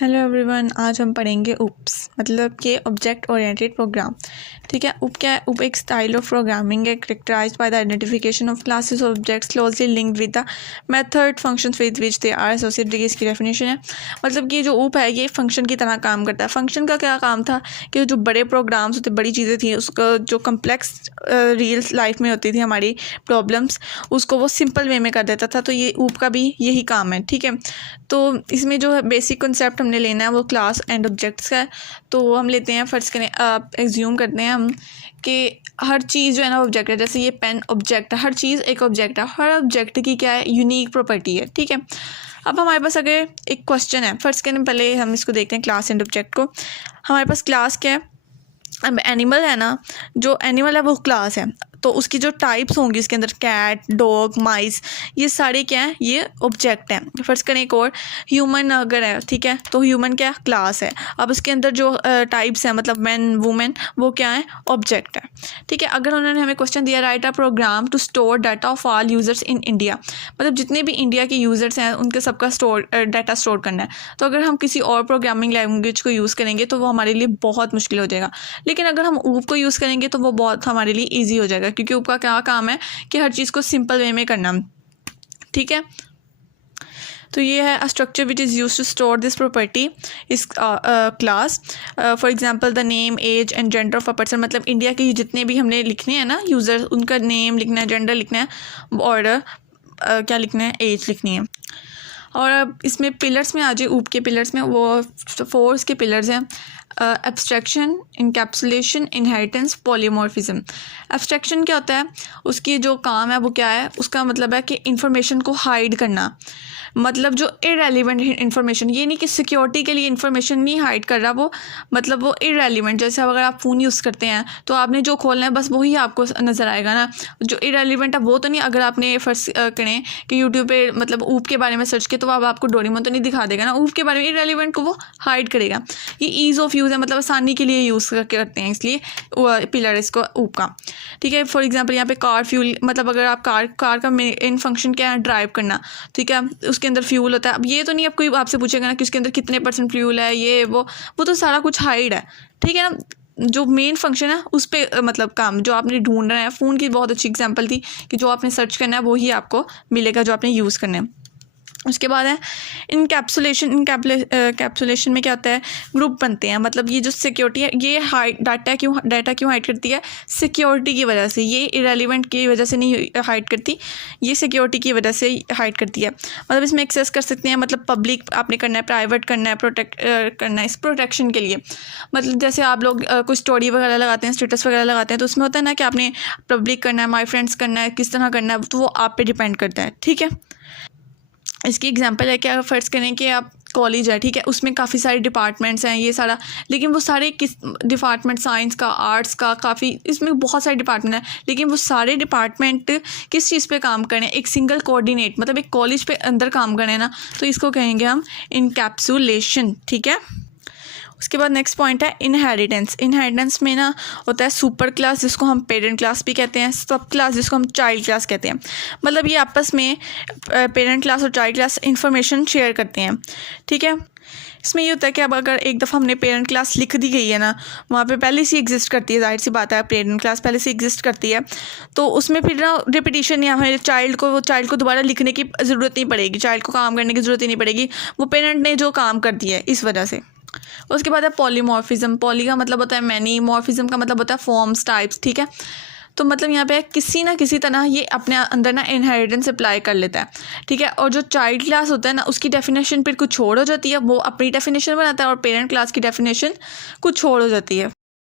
Hello everyone, आज हम पढ़ेंगे UPS मतलब कि ऑब्जेक्ट ओरिएंटेड प्रोग्राम। ठीक है, UP क्या है? UP एक स्टाइल ऑफ प्रोग्रामिंग है characterized by the identification of classes of objects closely linked with the method functions with which they are associated. इसकी डेफिनेशन है मतलब कि जो UP है ये फंक्शन की तरह काम करता है। फंक्शन का क्या काम था कि जो बड़े प्रोग्राम्स होते, बड़ी चीज़ें थी, उसका जो कम्प्लेक्स रियल लाइफ में होती थी हमारी प्रॉब्लम्स, उसको वो सिंपल वे में कर देता था। तो ये UP का भी यही काम है। ठीक है, तो इसमें जो है बेसिक कॉन्सेप्ट हमने लेना है वो क्लास एंड ऑब्जेक्ट्स का है। तो हम लेते हैं, फर्स्ट करें एज्यूम करते हैं हम कि हर चीज़ जो है ना ऑब्जेक्ट है। जैसे ये पेन ऑब्जेक्ट है, हर चीज़ एक ऑब्जेक्ट है, हर ऑब्जेक्ट की क्या है? यूनिक प्रॉपर्टी है। ठीक है, अब हमारे पास अगर एक क्वेश्चन है, फर्स्ट करें पहले हम इसको देखते हैं क्लास एंड ऑब्जेक्ट को। हमारे पास क्लास क्या है? अब एनिमल है ना, जो एनिमल है वो क्लास है, तो उसकी जो टाइप्स होंगी इसके अंदर कैट, डॉग, माइस, ये सारे क्या हैं? ये ऑब्जेक्ट हैं। फर्स्ट करें एक और, ह्यूमन अगर है, ठीक है, तो ह्यूमन क्या क्लास है। अब उसके अंदर जो टाइप्स हैं मतलब मैन, वुमेन, वो क्या है? ऑब्जेक्ट है। ठीक है, अगर उन्होंने हमें क्वेश्चन दिया write a program to store data of all users in India, मतलब जितने भी इंडिया के यूज़र्स हैं उनके सबका डाटा स्टोर करना है, तो अगर हम किसी और प्रोग्रामिंग लैंग्वेज को यूज़ करेंगे तो वो हमारे लिए बहुत मुश्किल हो जाएगा। लेकिन अगर हम UP को यूज़ करेंगे तो वो बहुत हमारे लिए ईजी हो जाएगा, क्योंकि UP का क्या काम है कि हर चीज़ को सिंपल वे में करना। ठीक है, तो ये है structure which is use to store this property इस class. For example the name, age and gender of a person, मतलब इंडिया के जितने भी हमने लिखने हैं ना यूज़र, उनका नेम लिखना है, जेंडर लिखना है, और क्या लिखना है? एज लिखनी है। और अब इसमें पिलर्स में आ जाए, UP के पिलर्स में वो 4 के पिलर्स हैं। Abstraction, encapsulation, inheritance, polymorphism. Abstraction क्या होता है? उसकी जो काम है वो क्या है? उसका मतलब है कि इंफॉर्मेशन को हाइड करना, मतलब जो इरेलीवेंट इंफॉर्मेशन, ये नहीं कि सिक्योरिटी के लिए इंफॉर्मेशन नहीं हाइड कर रहा वो, मतलब वो इरेलीवेंट। जैसे अगर आप फ़ोन यूज़ करते हैं तो आपने जो खोलना है बस वही आपको नज़र आएगा ना, जो इरेलीवेंट है वो तो नहीं। अगर आपने फर्स्ट करें कि यूट्यूब पे मतलब UP के बारे में सर्च किया तो अब आपको डोरेमोन तो नहीं दिखा देगा ना, UP के बारे में इरेलीवेंट को वो हाइड करेगा। ये ईज़ ऑफ यूज़ है, मतलब आसानी के लिए यूज़ करते हैं, इसलिए पिलर इसको UP का। ठीक है, फॉर एग्जांपल यहाँ पे कार फ्यूल, मतलब अगर आप कार का मेन फंक्शन क्या है? ड्राइव करना। ठीक है, उसके अंदर फ्यूल होता है। अब ये तो नहीं, अब कोई आपसे पूछेगा ना कि उसके अंदर कितने % फ्यूल है, ये वो तो सारा कुछ हाइड है। ठीक है ना, जो मेन फंक्शन है उस पर मतलब काम जो आपने ढूंढना है। फ़ोन की बहुत अच्छी एग्जांपल थी कि जो आपने सर्च करना है वही आपको मिलेगा जो आपने यूज़ करना है। उसके बाद है इनकैप्सुलेशन। कैप्सुलेशन में क्या होता है? ग्रुप बनते हैं, मतलब ये जो सिक्योरिटी है ये डाटा क्यों हाइड करती है? सिक्योरिटी की वजह से। ये इरेलीवेंट की वजह से नहीं हाइड करती, ये सिक्योरिटी की वजह से हाइड करती है। मतलब इसमें एक्सेस कर सकते हैं, मतलब पब्लिक आपने करना है, प्राइवेट करना है, प्रोटेक्ट करना है, इस प्रोटेक्शन के लिए। मतलब जैसे आप लोग कुछ स्टोरी वगैरह लगाते हैं, स्टेटस वगैरह लगाते हैं, तो उसमें होता है ना कि आपने पब्लिक करना है, माई फ्रेंड्स करना है, किस तरह करना है, तो वो आप पे डिपेंड करता है। ठीक है, इसकी एग्जांपल है कि अगर फ़र्ज़ करें कि आप कॉलेज है, ठीक है, उसमें काफ़ी सारे डिपार्टमेंट्स हैं, ये सारा, लेकिन वो सारे किस डिपार्टमेंट, साइंस का, आर्ट्स का, काफ़ी इसमें बहुत सारे डिपार्टमेंट हैं, लेकिन वो सारे डिपार्टमेंट किस चीज़ पे काम करें? एक सिंगल कोऑर्डिनेट, मतलब एक कॉलेज पे अंदर काम करें ना, तो इसको कहेंगे हम इनकैप्सुलेशन। ठीक है, उसके बाद नेक्स्ट पॉइंट है इनहेरिटेंस। इनहेरिटेंस में ना होता है सुपर क्लास, जिसको हम पेरेंट क्लास भी कहते हैं, सब क्लास जिसको हम चाइल्ड क्लास कहते हैं। मतलब ये आपस में पेरेंट क्लास और चाइल्ड क्लास इंफॉर्मेशन शेयर करते हैं। ठीक है, इसमें ये होता है कि अब अगर एक दफ़ा हमने पेरेंट क्लास लिख दी गई है ना, वहाँ पे पहले से एग्जिस्ट करती है, जाहिर सी बात है पेरेंट क्लास पहले से एग्जिस्ट करती है, तो उसमें फिर ना रिपीटिशन या हमारे चाइल्ड को दोबारा लिखने की ज़रूरत नहीं पड़ेगी, चाइल्ड को काम करने की ज़रूरत ही नहीं पड़ेगी, वो पेरेंट ने जो काम कर दिया है इस वजह से। उसके बाद है पॉलीमॉर्फिज्म। पॉली का मतलब होता है मैनी, मॉर्फिज्म का मतलब होता है फॉर्म्स, टाइप्स। ठीक है, तो मतलब यहाँ पे किसी ना किसी तरह ये अपने अंदर ना इनहेरिटेंस अप्लाई कर लेता है। ठीक है, और जो चाइल्ड क्लास होता है ना उसकी डेफिनेशन फिर कुछ और हो जाती है, वो अपनी डेफिनेशन बनाता है, और पेरेंट क्लास की डेफिनेशन कुछ और हो जाती है।